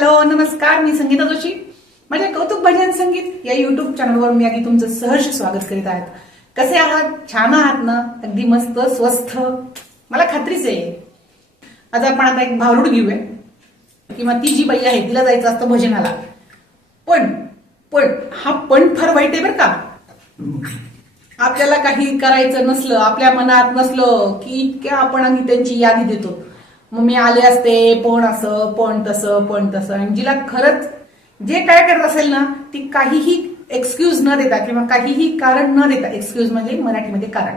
Hello नमस्कार, मी संगीता जोशी. माझ्या कौतुक भजन संगीत या युट्यूब चॅनलवर मी अगदी तुमचं सहर्ष स्वागत करीत आहेत. कसे आहात? छान आहात ना? अगदी मस्त स्वस्थ, मला खात्रीच आहे. आज आपण आता एक भारूड घेऊया, किंवा ती जी बाई आहे तिला जायचं असतं भजनाला. पण पण हा पण फार वाईट आहे बरं का. आपल्याला काही करायचं नसलं, आपल्या मनात नसलं की इतक्या आपण आणि त्यांची यादी देतो. मग मी आले असते, पण असं पण तसं पण तसं. आणि जिला खरंच जे काय करत असेल ना, ती काहीही एक्सक्यूज न देता किंवा काहीही कारण न देता, एक्सक्यूज म्हणजे मराठीमध्ये कारण,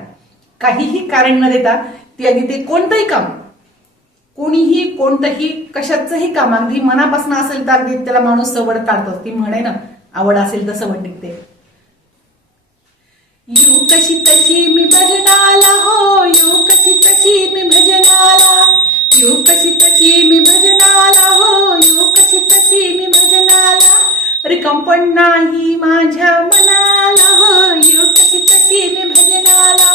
काहीही कारण न देता ती अगदी ते कोणतंही काम, कोणीही कोणतंही कशाचंही काम अगदी मनापासून असेल तर अगदी त्याला माणूस सवड काढतो. ती म्हणे ना, आवड असेल तर सवड निघते. यू कशी तशी मी भजनाला हो, यू कशी तशी मी भजनाला, यू कशी तशी मी भजनाला हो, यू कशी तशी मी भजनाला, रिकामपण नाही माझ्या मनाला हो, यू कशी तशी मी भजनाला,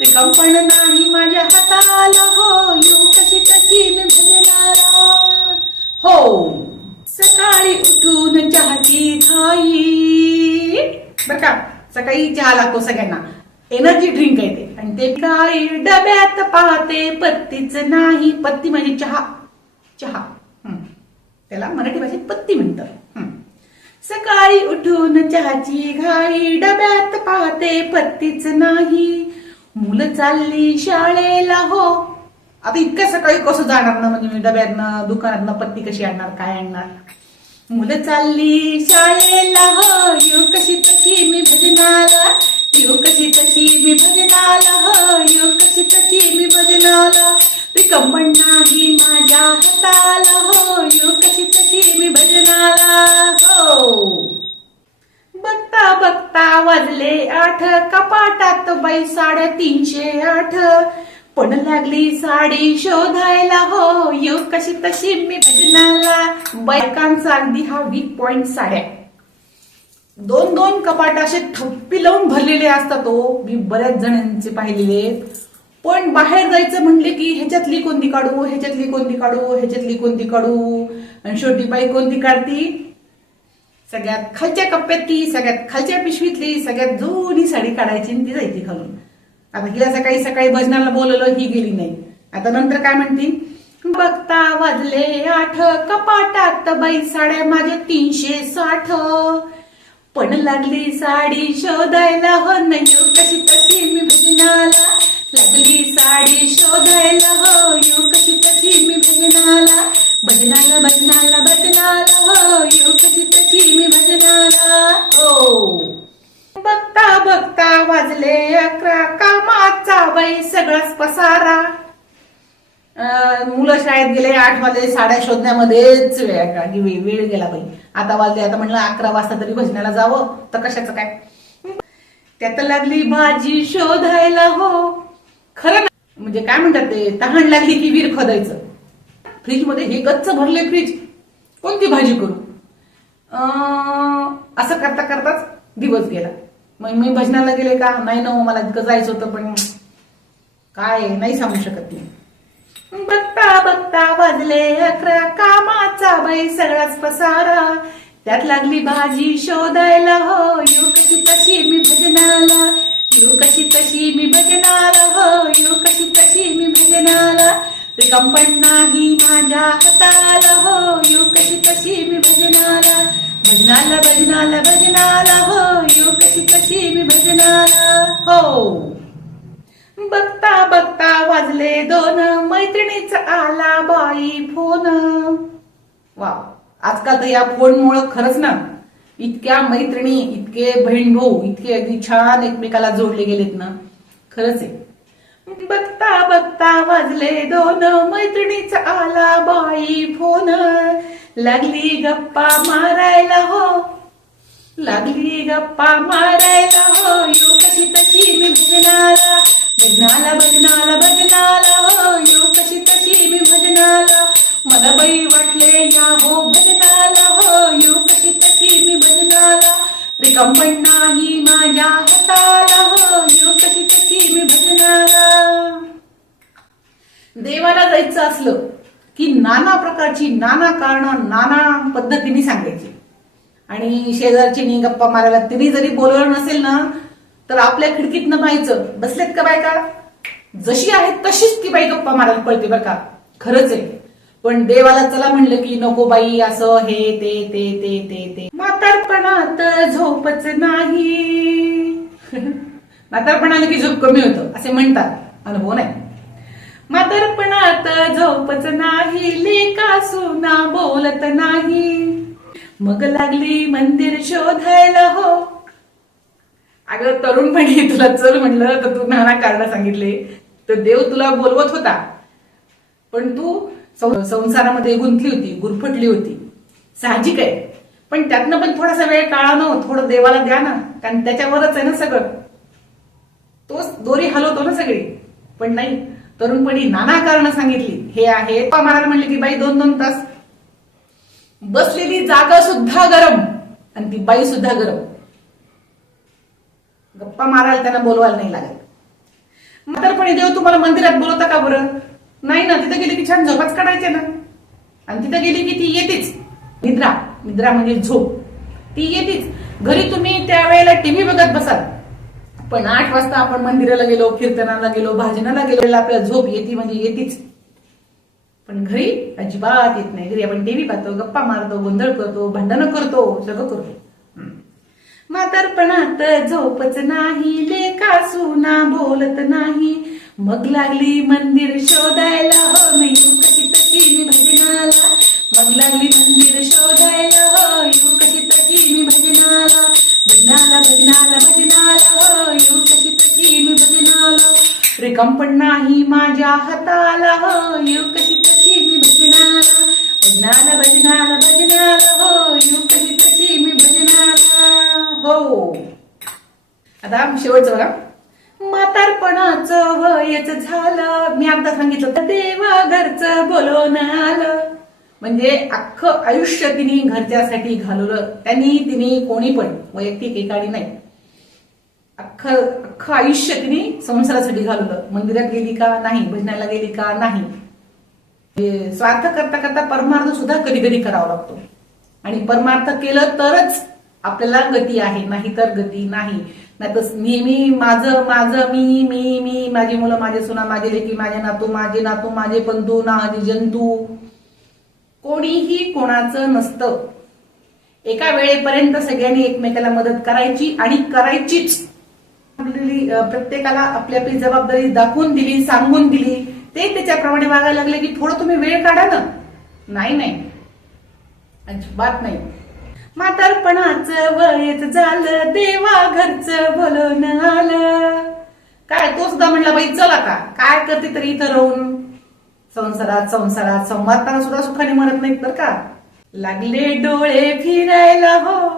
रिकामपण नाही माझ्या हाताला हो, यू कशी तशी मी भजनाला हो. सकाळी उठून चहाची घाई, बर का, सकाळी चहा लागतो सगळ्यांना, एनर्जी ड्रिंक आहे ते. आणि ते काय डब्यात पाहते पत्तीच नाही, पत्ती म्हणजे चहा, चहा त्याला मराठी भाषेत पत्ती म्हणतात. सकाळी उठून चहाची घाई, डब्यात पाहते पत्तीच नाही, मुलं चालली शाळेला हो. आता इतक्या सकाळी कसं जाणार ना, म्हणजे मी डब्यातनं दुकानातनं पत्ती कशी आणणार, काय आणणार. मुलं चालली शाळेला हो, यू कशी तशी मी भजनाला, यू कशी तशी मी भजनाला हो, यू कशी तशी मी भजनाला, रिकामपण नाही माझ्या हाताला हो, यू कशी तशी मी भजनाला हो. बघता बघता वाजले 8, कपाटात बाई 308, पण लागली साडी शोधायला हो, यू कशी तशी मी भजनाला. बायकांचा अगदी हा वीक पॉइंट साड्या. 2-2 कपाट असे थप्पी लावून भरलेले असतात हो. मी बऱ्याच जणांचे पाहिलेले. पण बाहेर जायचं म्हणले की ह्याच्यातली कोणती काढू, ह्याच्यातली कोणती काढू, ह्याच्यातली कोणती काढू. आणि शेवटी बाई कोणती काढती? सगळ्यात खालच्या कप्प्यातली, सगळ्यात खालच्या पिशवीतली, सगळ्यात जुनी साडी काढायची आणि ती जायची घालून. आता हिला सकाळी सकाळी भजनाला बोलवलं, ही गेली नाही. आता नंतर काय म्हणती? बघता वाजले 8, कपाटात बाई साड्या माझे 360, पण लागली साडी शोधायला हो, यू कशी तशी मी भजनाला, लागली साडी शोधायला हो, यू कशी तशी मी भजनाला, भजनाला भजनाला भजनाला हो, यू कशी तशी मी भजनाला हो. बघता बघता वाजले 11, कामाचा बाई सगळाच पसारा. मुलं शाळेत गेले, 8 वाजले, साड्या शोधण्यामध्येच वेळ गेला बाई. आता वाजले, आता म्हणलं 11 वाजता तरी भजनाला जावं, तर कशाचं काय. त्यात लागली भाजी शोधायला हो. खरं म्हणजे काय म्हणतात ते, तहान लागली की विहीर खोदायचं. फ्रीज मध्ये हे गच्च भरले फ्रीज, कोणती भाजी करू, असं करता करताच दिवस गेला. मग मी भजनाला गेले का नाही ना, मला इतकं जायचं होतं, पण काय नाही सांगू शकत मी. बघता बघता वाजले 11, कामाचा बाई सगळाच पसारा, त्यात लागली भाजी शोधायला हो, यू कशी तशी मी भजनाला, यू कशी तशी मी भजनाला हो, यू कशी तशी मी भजनाला, रिकामपण नाही माझ्या हाताला हो, यू कशी तशी मी भजनाला, भजनाला भजनाला भजनाला हो, यू कशी तशी मी भजनाला हो. बघता बघता वाजले 2, मैत्रिणीचा आला बाई फोन. वा, आजकाल तर या फोनमुळे खरंच ना, इतक्या मैत्रिणी, इतके बहीण भाऊ, इतके अगदी छान एकमेकाला जोडले गेलेत ना, खरंच आहे. बघता बघता वाजले 2, मैत्रिणीचा आला बाई फोन, लागली गप्पा मारायला हो, लागली गप्पा मारायला हो, यू कशी तशी मी भजनाला, भजनाला भजनाला भजनाला हो, यू कशी तशी मी भजनाला, मला बाई वाटले या हो भजनाला हो, यू कशी तशी मी भजनाला, रिकामपण नाही माझ्या हाताला हो, यू कशी तशी मी भजनाला. देवाला जायचं असलं की नाना प्रकारची, नाना कारणं, नाना पद्धतीने सांगायची. आणि शेजारची गप्पा मारायला तिने जरी बोलवलं नसेल ना, तर आपल्या खिडकीतनं पाहायचं बसलेत का बायका, जशी आहे तशीच ती बाई गप्पा मारायला पळते बरं का, खरंच आहे. पण देवाला चला म्हणलं की नको बाई, असं हे ते ते ते ते ते म्हातारपणात झोपच नाही. म्हातारपण आलं की झोप कमी होतं असे म्हणतात, अनुभव नाही. म्हातारपणात झोपच नाही, लेका सुना बोलत नाही, मग लागली मंदिर शोधायला हो. अगं तरुणपणी तुला चल म्हणलं तर तू नाना कारण सांगितले, तर देव तुला बोलवत होता, पण तू संसारामध्ये गुंतली होती, गुरफटली होती, साहजिक आहे. पण त्यातनं पण थोडासा वेळ काढा ना, थोडं देवाला द्या ना, कारण त्याच्यावरच आहे ना सगळं, तोच दोरी हलवतो ना सगळी. पण नाही, तरुणपणी नाना कारण सांगितली, हे आहे गप्पा मारायला म्हणले की बाई 2-2 तास बसलेली जागा सुद्धा गरम आणि ती बाई सुद्धा गरम. गप्पा मारायला त्यांना बोलवायला नाही लागत. म्हातारपणी देव तुम्हाला मंदिरात बोलवता का बरं? नाही ना, तिथे गेली की छान झोपाच काढायचे ना, आणि तिथे गेली की ती येतेच निद्रा. निद्रा म्हणजे झोप, ती येतेच. घरी तुम्ही त्यावेळेला टीव्ही बघत बसाल, पण 8 वाजता आपण मंदिराला गेलो, कीर्तनाला गेलो, भाजनाला गेलो, आपल्याला झोप येते म्हणजे येतेच. पण घरी अजिबात येत नाही. घरी आपण टीव्ही पाहतो, गप्पा मारतो, गोंधळ करतो, भांडणं करतो, सगळं करतो. म्हातारपणात झोपच नाही, लेका सुना बोलत नाही, मग लागली मंदिर शोधायला हो, येऊ कशी तशी मी भजनाला, मग लागली मंदिर शोधायला हो, येऊ कशी तशी मी भजनाला, भजनाला भजनाला भजनाला हो, येऊ कशी तशी मी भजनाला, रिकाम पण नाही माझ्या हाताला हो, येऊ कशी तशी मी भजनाला, भजनाला भजनाला भजनाला हो, येऊ कशी तशी मी भजनाला हो. आता शेवटचं बघा, म्हातारपणाचं वयच झालं, मी आता सांगितलं तर देवा घरचं बोलवून आलं. म्हणजे अख्खं आयुष्य तिने घरच्यासाठी घालवलं, तिने कोणी पण वैयक्तिक एकाडी नाही, अख्खं आयुष्य तिने संसारासाठी घालवलं. मंदिरात गेली का नाही, भजनाला गेली का नाही. स्वार्थ करता करता परमार्थ सुद्धा कधी कधी करावा लागतो, आणि परमार्थ केलं तरच आपल्याला गती आहे, नाही तर गती नाही. नाहीतर नेहमी माझं माझं मी मी मी, माझी मुलं, माझे सुना, माझे लेकी, माझे नातू, माझे बंधू, माझे जंतू, कोणीही कोणाचं नसतं. एका वेळेपर्यंत सगळ्यांनी एकमेकाला मदत करायची आणि करायचीच. प्रत्येकाला आपली आपली जबाबदारी दाखवून दिली, सांगून दिली, ते त्याच्याप्रमाणे वागायला लागले की थोडं तुम्ही वेळ काढा ना. नाही, अजिबात नाही. म्हातारपणाचं वयच झालं, देवा घरचं बोलवून आलं. काय तो सुद्धा म्हणला बाई चला का, काय करते तरी इथं राहून संसारात संवादताना सुद्धा सुखाने म्हणत नाहीत बरं का. लागले डोळे फिरायला हो,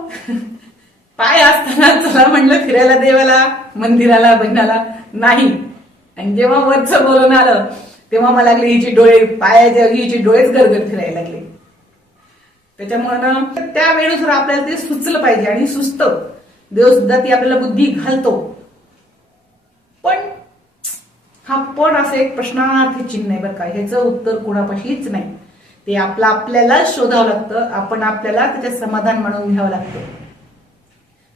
पाय असताना चला म्हणलं फिरायला देवाला, मंदिराला, भजनाला नाही. आणि जेव्हा वरचं बोलून आलं तेव्हा मला लागले हिची डोळे, पायाच्या हिची डोळेच गरगर फिरायला लागले. त्याच्यामुळे त्या वेळेनुसार आपल्याला ते सुचलं पाहिजे, आणि सुचतं. देव सुद्धा ती आपल्याला बुद्धी घालतो. पण हा पण असं एक प्रश्नार्थी चिन्ह आहे बरं का, ह्याचं उत्तर कुणापाशीच नाही. ते आपल्याला शोधावं लागतं, आपण आपल्याला त्याच्यात समाधान मानून घ्यावं लागतं,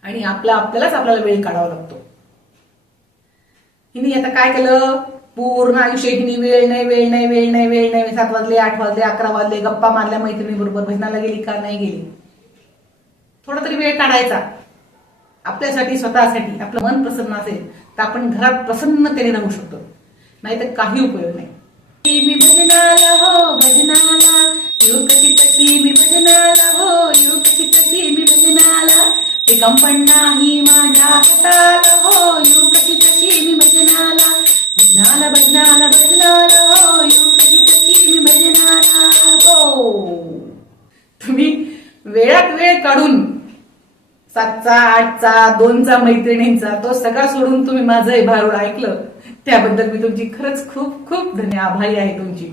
आणि आपल्यालाच आपल्याला वेळ काढावा लागतो. हिने आता काय केलं, पूर्ण आयुष्य हिने वेळ नाही 7 वाजले, 8 वाजले, 11 वाजले, गप्पा मारल्या मैत्रिणी बरोबर, भजनाला गेली का नाही गेली. थोडा तरी वेळ काढायचा आपल्यासाठी, स्वतःसाठी. आपलं मन प्रसन्न असेल तर आपण घरात प्रसन्नतेने राहू शकतो, नाहीतर काही उपयोग नाही. मी भजनाला हो, भजनाला येऊ कशी तशी मी भजनाला हो, येऊ कशी तशी मी भजनाला, रिकाम पण नाही माझ्या हाताला हो, येऊ कशी तशी मी भजनाला, भजनाला भजनाला भजनाला हो, येऊ कशी तशी मी भजनाला हो. तुम्ही वेळात वेळ काढून 7चा, 8चा, 2चा मैत्रिणींचा तो सगळा सोडून तुम्ही माझं हे भारूड ऐकलं, त्याबद्दल मी तुमची खरंच खूप खूप आभारी आहे तुमची.